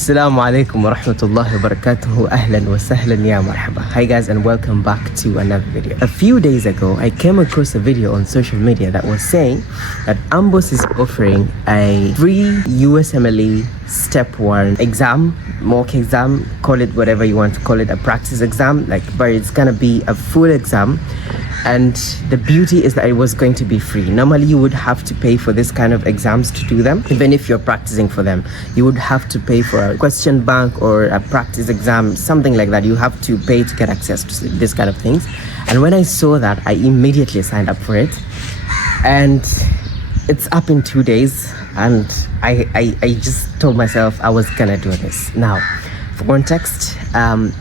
Assalamu alaikum wa rahmatullahi wa barakatuhu. Ahlan wa sahlan ya marhaba. Hi guys, and welcome back to another video. A few days ago, I came across a video on social media that was saying that AMBOSS is offering a free USMLE Step 1 exam, mock exam, call it whatever you want to call it, a practice exam, but it's gonna be a full exam. And the beauty is that it was going to be free. Normally you would have to pay for this kind of exams to do them. Even if you're practicing for them, you would have to pay for a question bank or a practice exam, something like that. You have to pay to get access to this kind of things. And when I saw that, I immediately signed up for it. And it's up in 2 days. And I just told myself I was gonna do this. Now, for context,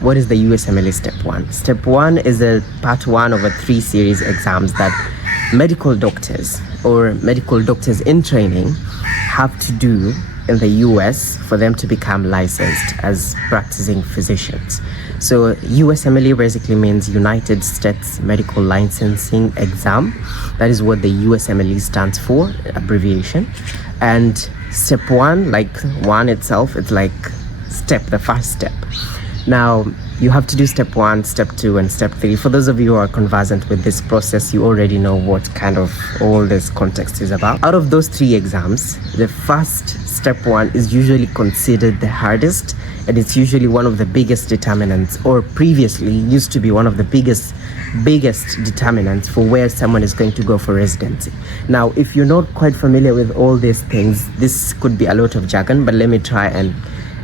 what is the USMLE Step 1? Step 1 is a part 1 of a 3-series exams that medical doctors or medical doctors in training have to do in the US for them to become licensed as practicing physicians. So USMLE basically means United States Medical Licensing Exam. That is what the USMLE stands for, abbreviation. And Step 1, like 1 itself, it's like the first step. Now you have to do Step 1, Step 2, and Step 3. For those of you who are conversant with this process, you already know what kind of all this context is about. Out of those 3 exams, the first Step 1 is usually considered the hardest, and it's usually one of the biggest determinants, or previously used to be one of the biggest determinants for where someone is going to go for residency. Now, if you're not quite familiar with all these things, this could be a lot of jargon, but let me try and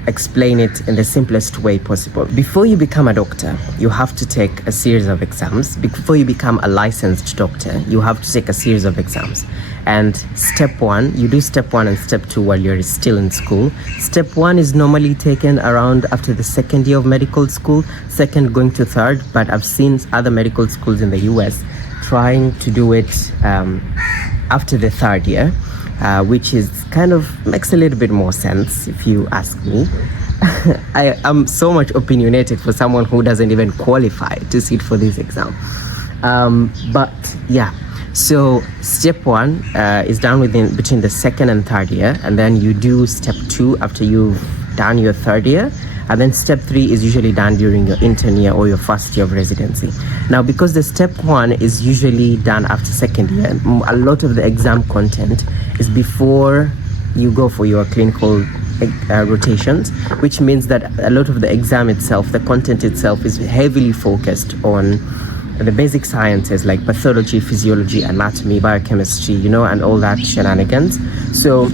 explain it in the simplest way possible. Before you become a doctor, you have to take a series of exams. Before you become a licensed doctor, you have to take a series of exams. And Step 1, you do Step 1 and Step 2 while you're still in school. Step 1 is normally taken around after the 2nd year of medical school, 2nd going to 3rd, but I've seen other medical schools in the US trying to do it after the 3rd year. Which is kind of makes a little bit more sense if you ask me. I am so much opinionated for someone who doesn't even qualify to sit for this exam. But yeah, so Step 1 is done between the 2nd and 3rd year, and then you do Step 2 after you've done your 3rd year. And then Step 3 is usually done during your intern year or your first year of residency. Now, because the Step 1 is usually done after 2nd year, a lot of the exam content is before you go for your clinical rotations, which means that a lot of the exam itself, the content itself, is heavily focused on the basic sciences like pathology, physiology, anatomy, biochemistry, and all that shenanigans. So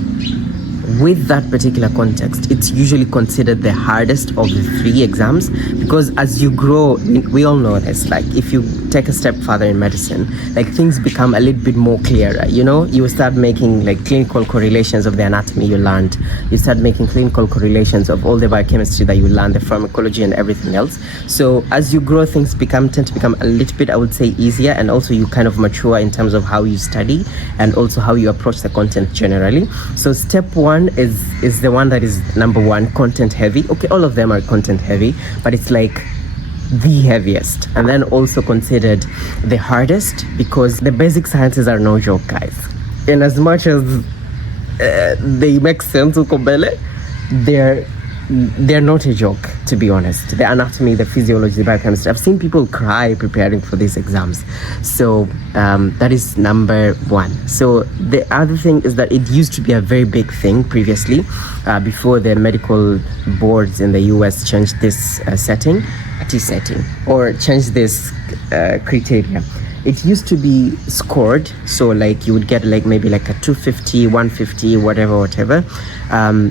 with that particular context, it's usually considered the hardest of the 3 exams, because as you grow, we all know this, like if you take a step further in medicine, like things become a little bit more clearer. You start making like clinical correlations of the anatomy you learned, you start making clinical correlations of all the biochemistry that you learned, the pharmacology and everything else. So as you grow, things tend to become a little bit, I would say, easier, and also you kind of mature in terms of how you study and also how you approach the content generally. So Step 1 is the one that is number 1, content heavy. Okay, all of them are content heavy, but it's like the heaviest, and then also considered the hardest, because the basic sciences are no joke, guys. In as much as they make sense, they're not a joke, to be honest. The anatomy, the physiology, the biochemistry, I've seen people cry preparing for these exams. So that is number 1. So the other thing is that it used to be a very big thing previously, before the medical boards in the US changed this setting, or changed this criteria. It used to be scored, so like you would get like maybe like a 250, 150, whatever.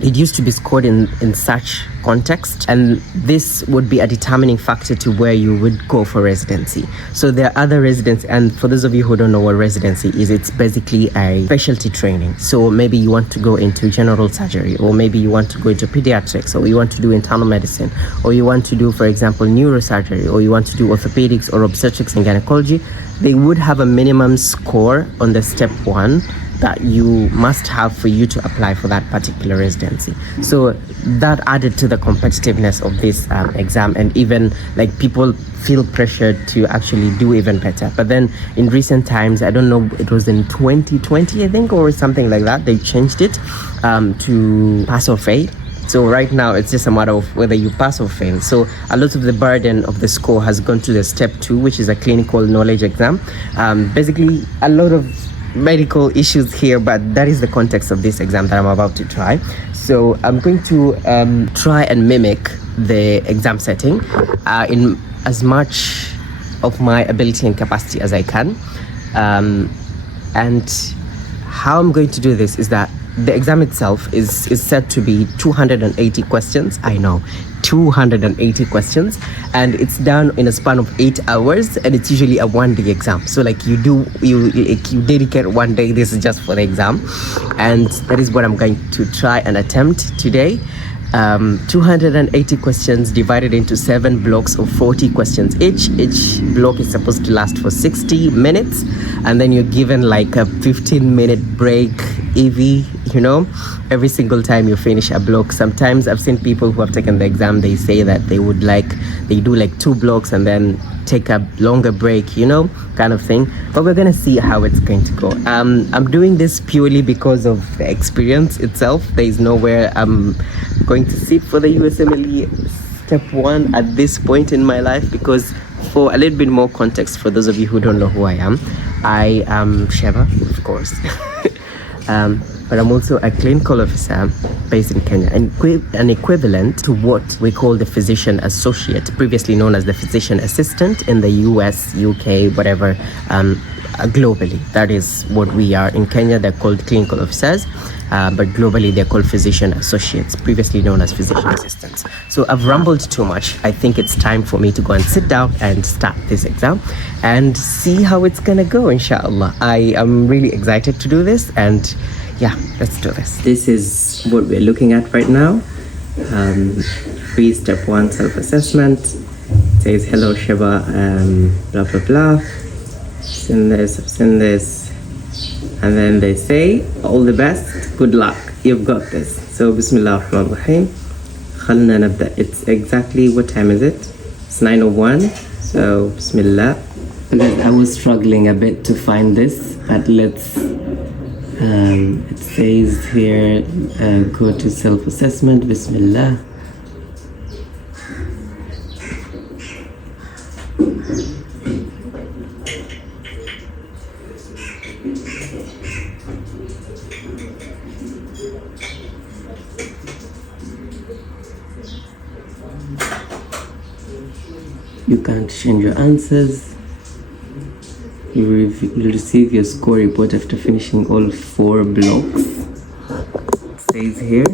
It used to be scored in such context, and this would be a determining factor to where you would go for residency. So there are other residency, and for those of you who don't know what residency is, it's basically a specialty training. So maybe you want to go into general surgery, or maybe you want to go into pediatrics, or you want to do internal medicine, or you want to do, for example, neurosurgery, or you want to do orthopedics or obstetrics and gynecology. They would have a minimum score on the Step 1 that you must have for you to apply for that particular residency. So that added to the competitiveness of this exam, and even like people feel pressured to actually do even better. But then in recent times, I don't know, it was in 2020 I think, or something like that, they changed it to pass or fail. So right now it's just a matter of whether you pass or fail. So a lot of the burden of the score has gone to the step 2, which is a clinical knowledge exam. Basically a lot of medical issues here, but that is the context of this exam that I'm about to try. So I'm going to try and mimic the exam setting in as much of my ability and capacity as I can. And how I'm going to do this is that the exam itself is said to be 280 questions. I know, 280 questions, and it's done in a span of 8 hours, and it's usually a one-day exam. So like you dedicate one day. This is just for the exam, and that is what I'm going to try and attempt today. 280 questions divided into 7 blocks of 40 questions each. Each block is supposed to last for 60 minutes, and then you're given like a 15-minute break EV, you know, every single time you finish a block. Sometimes I've seen people who have taken the exam, they say that they do like 2 blocks and then take a longer break, you know, kind of thing. But we're gonna see how it's going to go. I'm doing this purely because of the experience itself. There is nowhere I'm going to sit for the USMLE Step 1 at this point in my life, because for a little bit more context, for those of you who don't know who I am Sheba, of course. But I'm also a clinical officer based in Kenya, and an equivalent to what we call the physician associate, previously known as the physician assistant in the US, UK, whatever, globally. That is what we are. In Kenya, they're called clinical officers, but globally they're called physician associates, previously known as physician assistants. So I've rambled too much. I think it's time for me to go and sit down and start this exam and see how it's gonna go, inshallah. I am really excited to do this, and yeah, let's do this. This is what we're looking at right now. Free step 1 self-assessment. It says, hello Sheba, blah blah blah. I've seen this. And then they say, all the best, good luck, you've got this. So Bismillah ar-Rahman ar-Rahim. Khalna nabda. It's exactly, what time is it? It's 9:01. So Bismillah. I was struggling a bit to find this, but let's it says here, go to self-assessment. Bismillah. You can't change your answers. You will receive your score report after finishing all 4 blocks. It says here.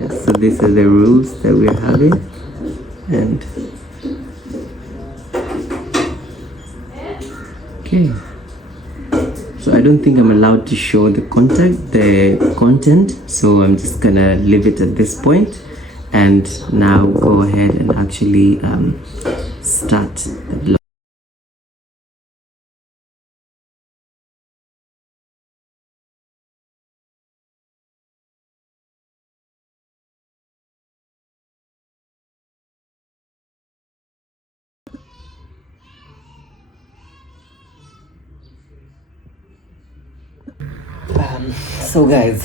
Yes, so these are the rules that we're having. And okay. So I don't think I'm allowed to show the content. So I'm just gonna leave it at this point, and now go ahead and actually start the blog. So guys,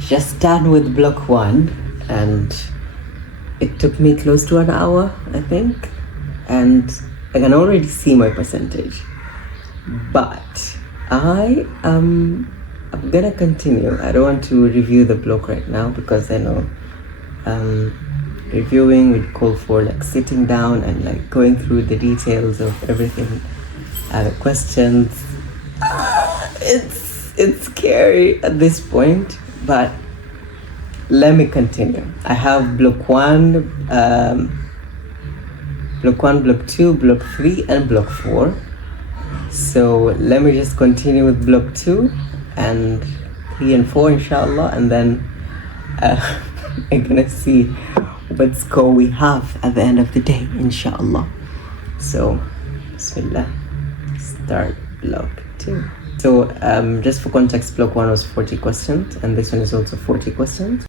just done with block 1, and it took me close to an hour, I think, and I can already see my percentage. But I'm gonna continue. I don't want to review the block right now, because I know reviewing would call for like sitting down and like going through the details of everything, the questions. It's scary at this point, but let me continue. I have block 1, block 2, block 3, and block 4. So let me just continue with block 2 and 3 and 4, inshallah, and then I'm gonna see what score we have at the end of the day, inshallah. So Bismillah, start block 2. So just for context, block 1 was 40 questions, and this one is also 40 questions.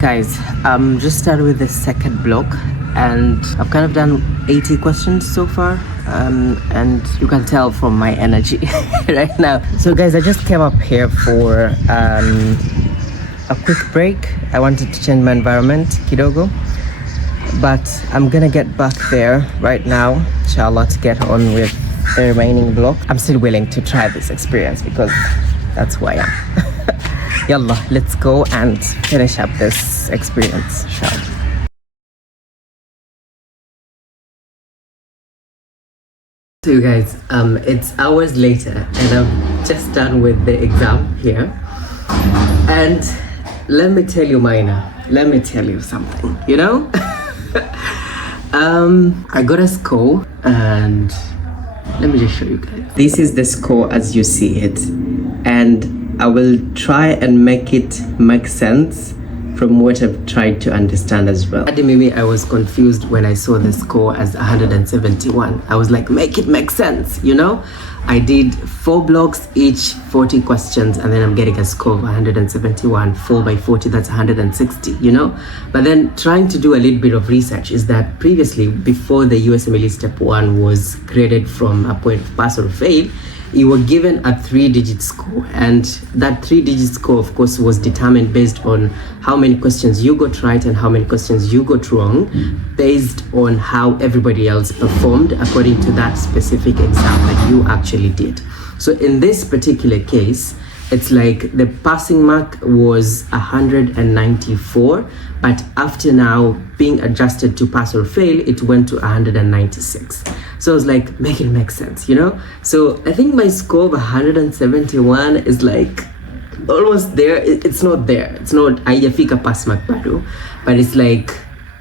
Guys, just started with the second block, and I've kind of done 80 questions so far. and you can tell from my energy right now. So guys, I just came up here for a quick break. I wanted to change my environment kidogo, but I'm gonna get back there right now, inshallah, to get on with the remaining block. I'm still willing to try this experience because that's who I am. Yalla, let's go and finish up this experience, inshallah. So you guys, it's hours later and I'm just done with the exam here. And let me tell you, Maina, let me tell you something, you know? I got a score and let me just show you guys. This is the score as you see it. And I will try and make it make sense from what I've tried to understand as well. Maybe I was confused when I saw the score as 171. I was like, make it make sense, you know? I did 4 blocks, each 40 questions, and then I'm getting a score of 171. 4 by 40, that's 160, you know? But then trying to do a little bit of research is that previously, before the USMLE Step 1 was created from a point of pass or fail, you were given a 3-digit score, and that 3-digit score, of course, was determined based on how many questions you got right and how many questions you got wrong, based on how everybody else performed according to that specific exam that you actually did. So in this particular case, it's like the passing mark was 194, but after now being adjusted to pass or fail, it went to 196. So I was like, make it make sense, you know? So I think my score of 171 is like almost there. It's not there. It's not haijafika pass mark bado, but it's like,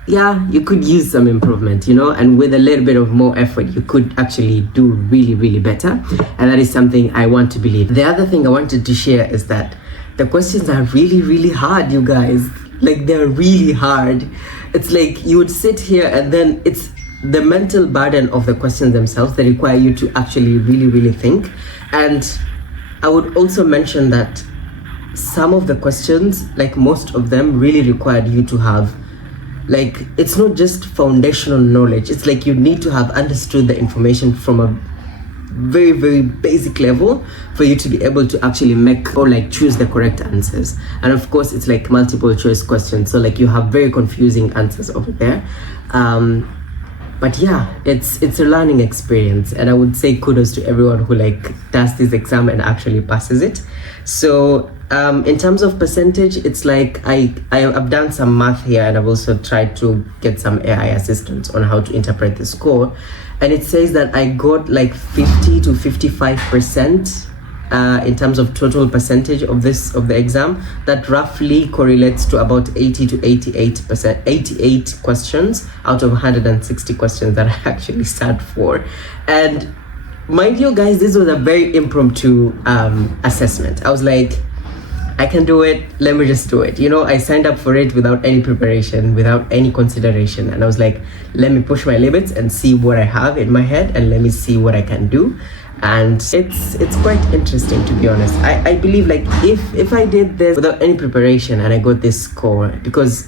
yeah, you could use some improvement, you know, and with a little bit of more effort, you could actually do really, really better. And that is something I want to believe. The other thing I wanted to share is that the questions are really, really hard, you guys. Like, they're really hard. It's like you would sit here and then it's the mental burden of the questions themselves that require you to actually really, really think. And I would also mention that some of the questions, like most of them, really required you to have, like, it's not just foundational knowledge. It's like you need to have understood the information from a very, very basic level for you to be able to actually make or like choose the correct answers. And of course, it's like multiple choice questions. So like you have very confusing answers over there. But yeah, it's a learning experience. And I would say kudos to everyone who like does this exam and actually passes it. So in terms of percentage, it's like I've done some math here, and I've also tried to get some AI assistance on how to interpret the score, and it says that I got like 50 to 55% in terms of total percentage of the exam. That roughly correlates to about 80 to 88%, 88 questions out of 160 questions that I actually sat for. And mind you guys, this was a very impromptu assessment. I was like, I can do it, let me just do it. You know, I signed up for it without any preparation, without any consideration. And I was like, let me push my limits and see what I have in my head, and let me see what I can do. And it's quite interesting, to be honest. I believe like if I did this without any preparation and I got this score, because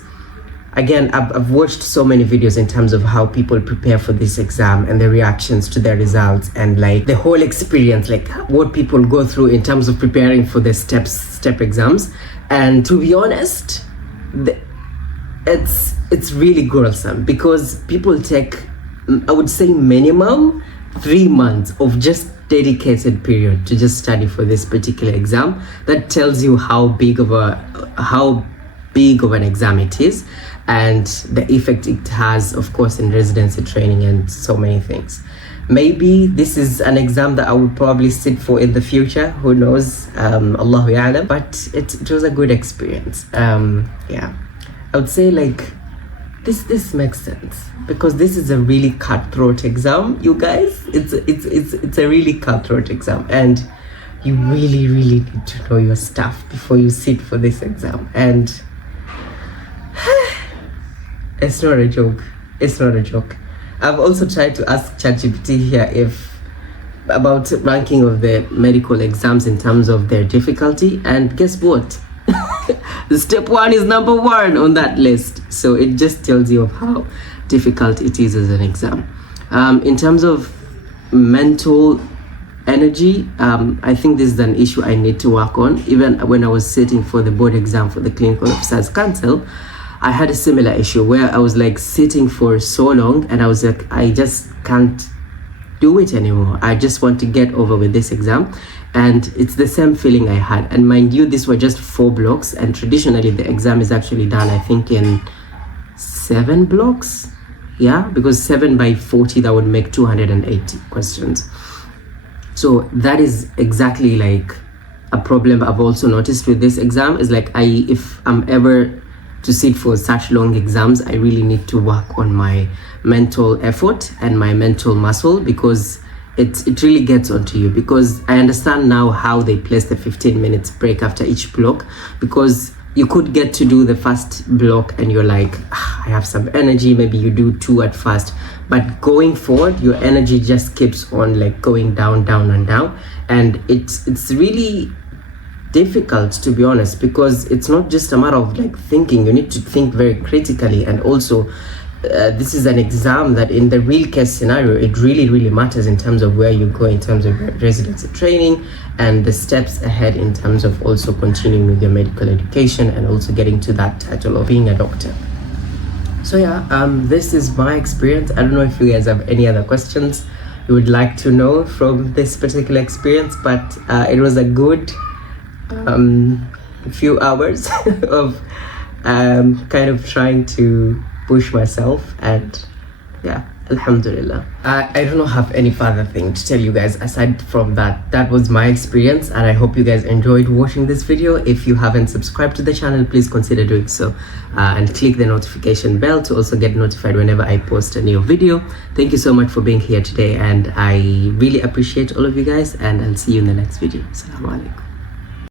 again, I've watched so many videos in terms of how people prepare for this exam and the reactions to their results, and like the whole experience, like what people go through in terms of preparing for the step exams. And to be honest, it's really gruesome, because people take, I would say, minimum 3 months of just dedicated period to just study for this particular exam. That tells you how big of an exam it is, and the effect it has, of course, in residency training and so many things. Maybe this is an exam that I would probably sit for in the future. Who knows? Allahu ya'lam. But it was a good experience. Yeah, I would say like this makes sense, because this is a really cutthroat exam, you guys. It's a really cutthroat exam, and you really, really need to know your stuff before you sit for this exam. And it's not a joke. It's not a joke. I've also tried to ask ChatGPT here about ranking of the medical exams in terms of their difficulty, and guess what? Step 1 is number 1 on that list. So it just tells you of how difficult it is as an exam. In terms of mental energy. I think this is an issue I need to work on. Even when I was sitting for the board exam for the Clinical Officers Council, I had a similar issue where I was like sitting for so long and I was like, I just can't do it anymore. I just want to get over with this exam. And it's the same feeling I had. And mind you, these were just 4 blocks, and traditionally the exam is actually done, I think, in 7 blocks. Yeah, because 7 by 40, that would make 280 questions. So that is exactly like a problem I've also noticed with this exam, is like if I'm ever to sit for such long exams, I really need to work on my mental effort and my mental muscle, because it really gets onto you. Because I understand now how they place the 15 minutes break after each block, because you could get to do the first block and you're like, I have some energy, maybe you do 2 at first, but going forward your energy just keeps on like going down and down, and it's really difficult, to be honest, because it's not just a matter of like thinking. You need to think very critically, and also this is an exam that in the real case scenario, it really matters in terms of where you go in terms of residency training and the steps ahead in terms of also continuing with your medical education and also getting to that title of being a doctor. So yeah, this is my experience. I don't know if you guys have any other questions you would like to know from this particular experience, but it was a good few hours of kind of trying to push myself, and yeah, alhamdulillah. I don't have any further thing to tell you guys aside from that. That was my experience, and I hope you guys enjoyed watching this video. If you haven't subscribed to the channel, please consider doing so, and click the notification bell to also get notified whenever I post a new video. Thank you so much for being here today, and I really appreciate all of you guys, and I'll see you in the next video. Assalamu alaikum.